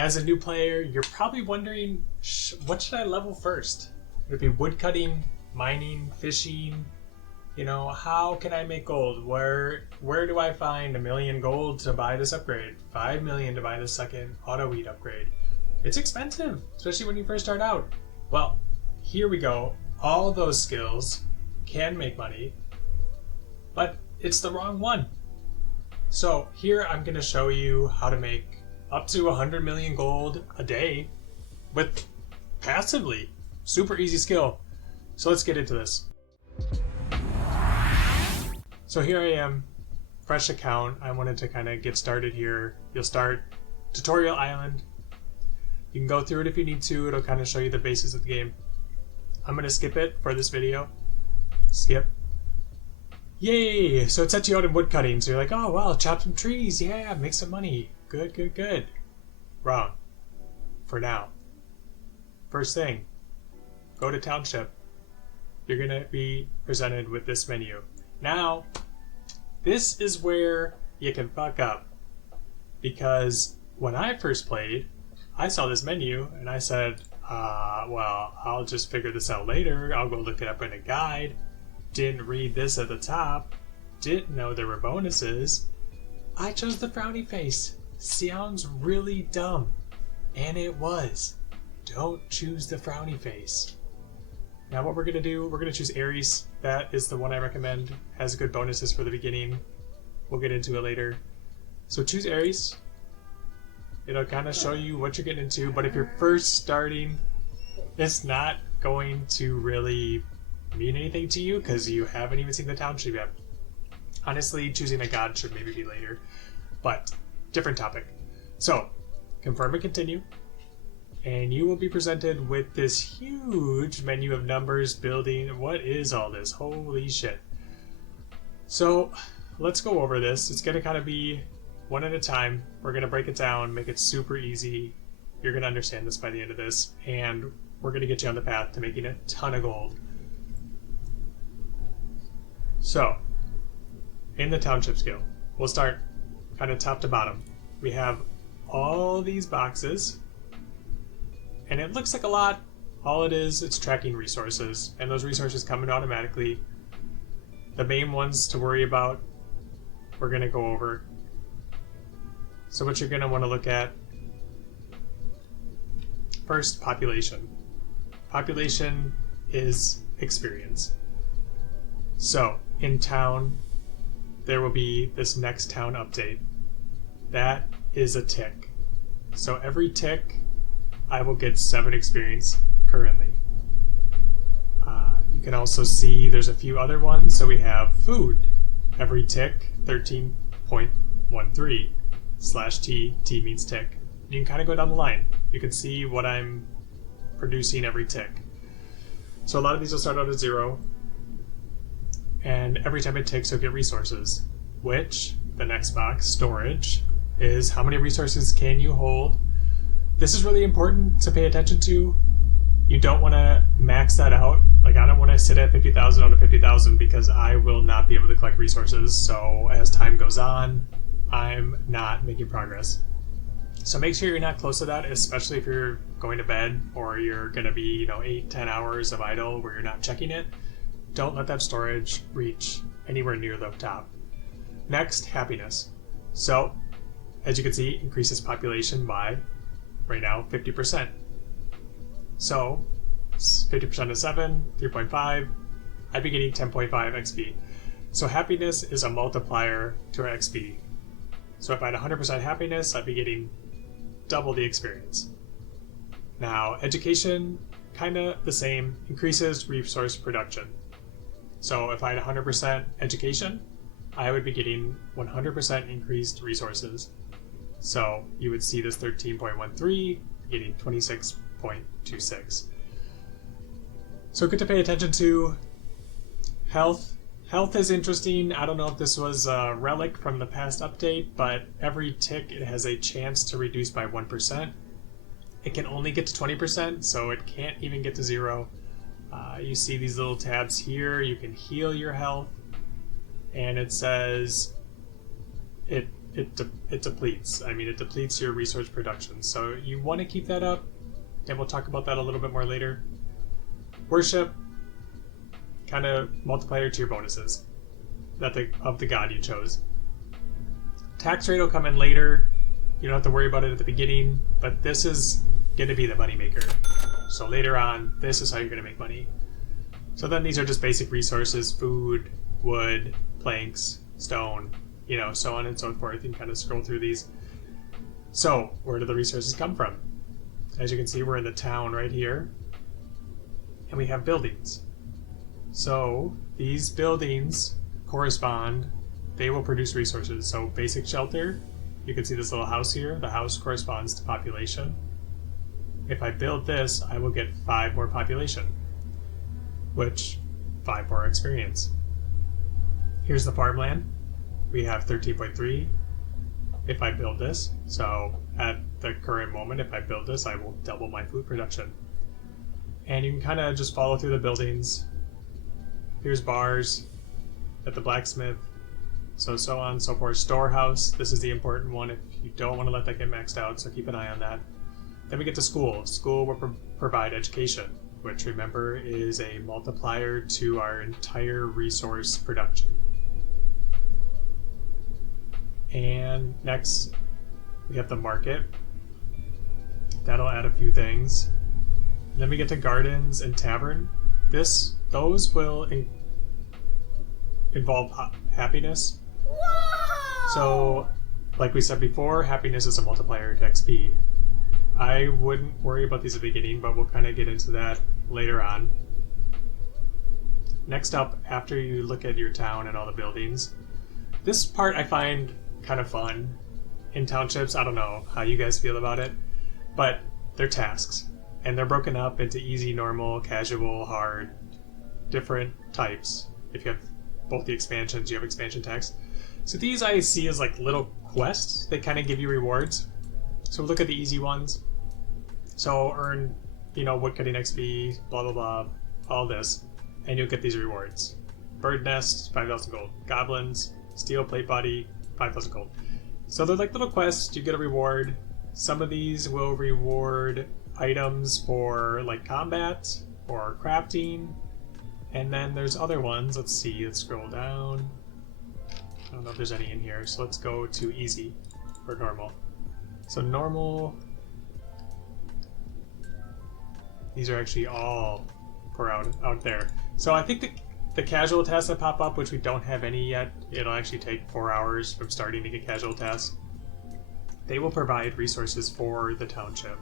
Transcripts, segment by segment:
as a new player, you're probably wondering, what should I level first? Would it be woodcutting, mining, fishing? You know, how can I make gold? Where do I find 1,000,000 gold to buy this upgrade? 5,000,000 to buy the second auto wheat upgrade? It's expensive, especially when you first start out. Well, here we go. All those skills can make money, but it's the wrong one. So here I'm going to show you how to make up to 100 million gold a day with passively. Super easy skill. So let's get into this. So here I am, fresh account. I wanted to kind of get started here. You'll start Tutorial Island. You can go through it if you need to. It'll kind of show you the basics of the game. I'm going to skip it for this video. Skip. Yay! So it sets you out in wood cutting. So you're like, oh wow, chop some trees. Yeah, make some money. Good, good, good. Wrong. For now. First thing, go to Township. You're going to be presented with this menu. Now, this is where you can fuck up. Because when I first played, I saw this menu and I said, well, I'll just figure this out later. I'll go look it up in a guide. Didn't read this at the top. Didn't know there were bonuses. I chose the frowny face. Sounds really dumb. And it was. Don't choose the frowny face. Now what we're going to do, we're going to choose Aries. That is the one I recommend. Has good bonuses for the beginning. We'll get into it later. So choose Aries. It'll kind of show you what you're getting into, but if you're first starting, it's not going to really mean anything to you because you haven't even seen the Township yet. Honestly, choosing a god should maybe be later, but different topic. So, confirm and continue, and you will be presented with this huge menu of numbers, building. What is all this? Holy shit. So, let's go over this. It's going to kind of be one at a time. We're going to break it down, make it super easy. You're going to understand this by the end of this, and we're going to get you on the path to making a ton of gold. So, in the Township skill, we'll start kind of top to bottom. We have all these boxes, and it looks like a lot. All it is, it's tracking resources, and those resources come in automatically. The main ones to worry about, we're going to go over. So what you're going to want to look at, first, population. Population is experience. So, in town, there will be this next town update. That is a tick. So every tick, I will get 7 experience currently. You can also see there's a few other ones. So we have food. Every tick, 13.13 /T. T means tick. You can kind of go down the line. You can see what I'm producing every tick. So a lot of these will start out at 0. And every time it ticks, you'll get resources, which the next box, storage, is how many resources can you hold. This is really important to pay attention to. You don't want to max that out. Like, I don't want to sit at 50,000 out of 50,000 because I will not be able to collect resources. So as time goes on, I'm not making progress. So make sure you're not close to that, especially if you're going to bed or you're going to be, 8-10 hours of idle where you're not checking it. Don't let that storage reach anywhere near the top. Next, happiness. So, as you can see, increases population by, right now, 50%. So, 50% of 7, 3.5, I'd be getting 10.5 XP. So happiness is a multiplier to our XP. So if I had 100% happiness, I'd be getting double the experience. Now, education, kind of the same, increases resource production. So if I had 100% education, I would be getting 100% increased resources. So you would see this 13.13 getting 26.26. So good to pay attention to. Health. Health is interesting. I don't know if this was a relic from the past update, but every tick it has a chance to reduce by 1%. It can only get to 20%, so it can't even get to 0. You see these little tabs here. You can heal your health, and it says it it depletes. I mean, it depletes your resource production. So you want to keep that up, and we'll talk about that a little bit more later. Worship, kind of multiplier to your bonuses of the god you chose. Tax rate will come in later. You don't have to worry about it at the beginning, but this is going to be the moneymaker. So later on, this is how you're going to make money. So then these are just basic resources: food, wood, planks, stone, so on and so forth. You can kind of scroll through these. So where do the resources come from? As you can see, we're in the town right here, and we have buildings. So these buildings correspond, they will produce resources. So basic shelter, you can see this little house here. The house corresponds to population. If I build this, I will get 5 more population, which 5 more experience. Here's the farmland. We have 13.3. If I build this, so at the current moment, if I build this, I will double my food production. And you can kind of just follow through the buildings. Here's bars at the blacksmith, so on and so forth. Storehouse, this is the important one if you don't want to let that get maxed out, so keep an eye on that. Then we get to school. School will provide education, which, remember, is a multiplier to our entire resource production. And next, we have the market. That'll add a few things. And then we get to gardens and tavern. Those will involve happiness. Whoa! So, like we said before, happiness is a multiplier to XP. I wouldn't worry about these at the beginning, but we'll kind of get into that later on. Next up, after you look at your town and all the buildings, this part I find kind of fun. In townships, I don't know how you guys feel about it, but they're tasks, and they're broken up into easy, normal, casual, hard, different types. If you have both the expansions, you have expansion tasks. So these I see as like little quests. They kind of give you rewards. So look at the easy ones. So earn, woodcutting XP, blah, blah, blah, all this, and you'll get these rewards. Bird nest, 5,000 gold. Goblins, steel plate body, 5,000 gold. So they're like little quests, you get a reward. Some of these will reward items for like combat or crafting. And then there's other ones. Let's see, let's scroll down. I don't know if there's any in here, so let's go to easy or normal. So normal, these are actually all for out there. So I think the casual tasks that pop up, which we don't have any yet, it'll actually take 4 hours from starting to get casual tasks. They will provide resources for the township.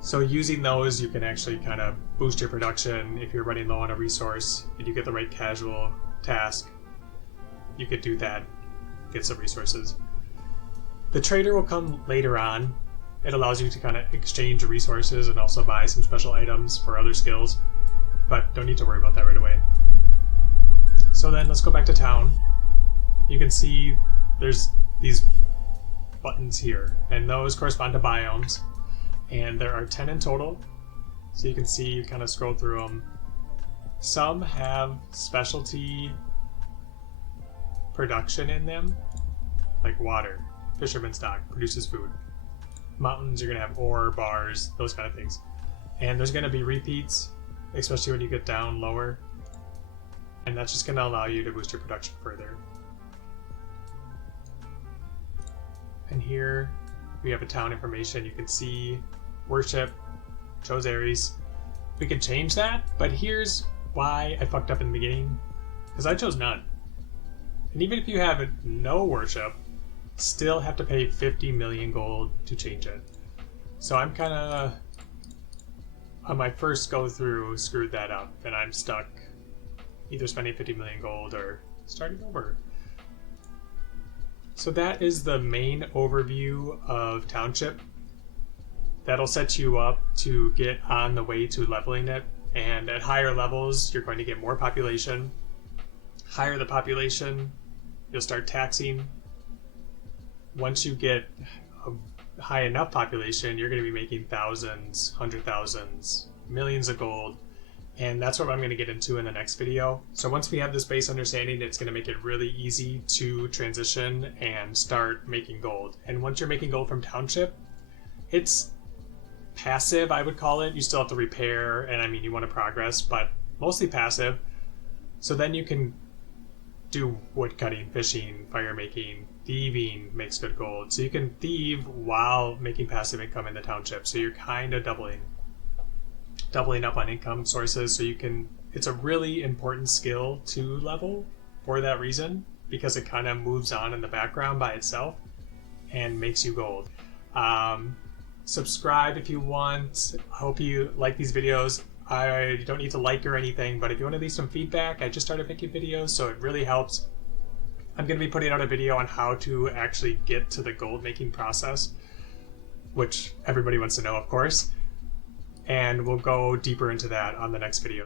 So using those, you can actually kind of boost your production. If you're running low on a resource and you get the right casual task, you could do that, get some resources. The trader will come later on. It allows you to kind of exchange resources and also buy some special items for other skills, but don't need to worry about that right away. So then let's go back to town. You can see there's these buttons here, and those correspond to biomes, and there are 10 in total. So you can see, you kind of scroll through them. Some have specialty production in them, like water. Fisherman's dock produces food. Mountains, you're going to have ore, bars, those kind of things. And there's going to be repeats, especially when you get down lower. And that's just going to allow you to boost your production further. And here we have a town information. You can see worship, chose Aries. We could change that, but here's why I fucked up in the beginning. Because I chose none. And even if you have no worship, still have to pay 50 million gold to change it. So I'm kind of, on my first go through, screwed that up, and I'm stuck either spending 50 million gold or starting over. So that is the main overview of Township. That'll set you up to get on the way to leveling it, and at higher levels you're going to get more population. Higher the population, you'll start taxing. Once you get a high enough population, you're going to be making thousands, 100,000s, millions of gold, And that's what I'm going to get into in the next video. So once we have this base understanding, it's going to make it really easy to transition and start making gold. And once you're making gold from Township, it's passive, I would call it. You still have to repair, and I mean, you want to progress, but mostly passive. So then you can do wood cutting, fishing, fire making, thieving makes good gold. So you can thieve while making passive income in the Township. So you're kind of doubling up on income sources. So you can, it's a really important skill to level for that reason, because it kind of moves on in the background by itself and makes you gold. Subscribe if you want. I hope you like these videos. I don't need to like or anything, but if you want to leave some feedback, I just started making videos, so it really helps. I'm going to be putting out a video on how to actually get to the gold making process, which everybody wants to know, of course. And we'll go deeper into that on the next video.